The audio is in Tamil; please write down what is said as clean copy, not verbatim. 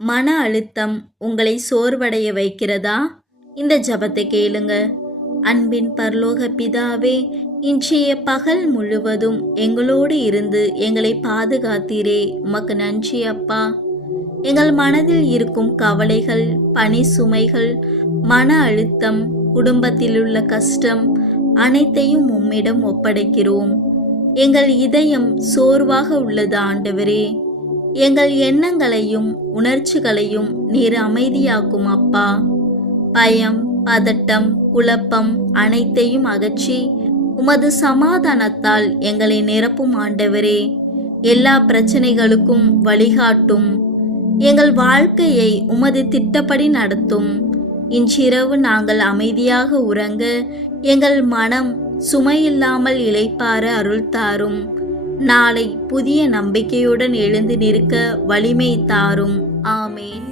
மன அழுத்தம் உங்களை சோர்வடைய வைக்கிறதா? இந்த ஜெபத்தை கேளுங்க. அன்பின் பரலோக பிதாவே, இன்றைய பகல் முழுவதும் எங்களோடு இருந்து எங்களை பாதுகாத்தீரே, உமக்கு நன்றி அப்பா. எங்கள் மனதில் இருக்கும் கவலைகள், பணி சுமைகள், மன அழுத்தம், குடும்பத்திலுள்ள கஷ்டம் அனைத்தையும் உம்மிடம் ஒப்படைக்கிறோம். எங்கள் இதயம் சோர்வாக உள்ளது ஆண்டவரே. எங்கள் எண்ணங்களையும் உணர்ச்சிகளையும் நீர் அமைதியாக்கும் அப்பா. பயம், பதட்டம், குழப்பம் அனைத்தையும் அகற்றி உமது சமாதானத்தால் எங்களை நிரப்பும் ஆண்டவரே. எல்லா பிரச்சனைகளுக்கும் வழிகாட்டும். எங்கள் வாழ்க்கையை உமது திட்டப்படி நடத்தும். இன்றிரவு நாங்கள் அமைதியாக உறங்க எங்கள் மனம் சுமையில்லாமல் இளைப்பாற அருள் தாரும். நாளை புதிய நம்பிக்கையுடன் எழுந்து நிற்க வலிமை தாரும். ஆமென்.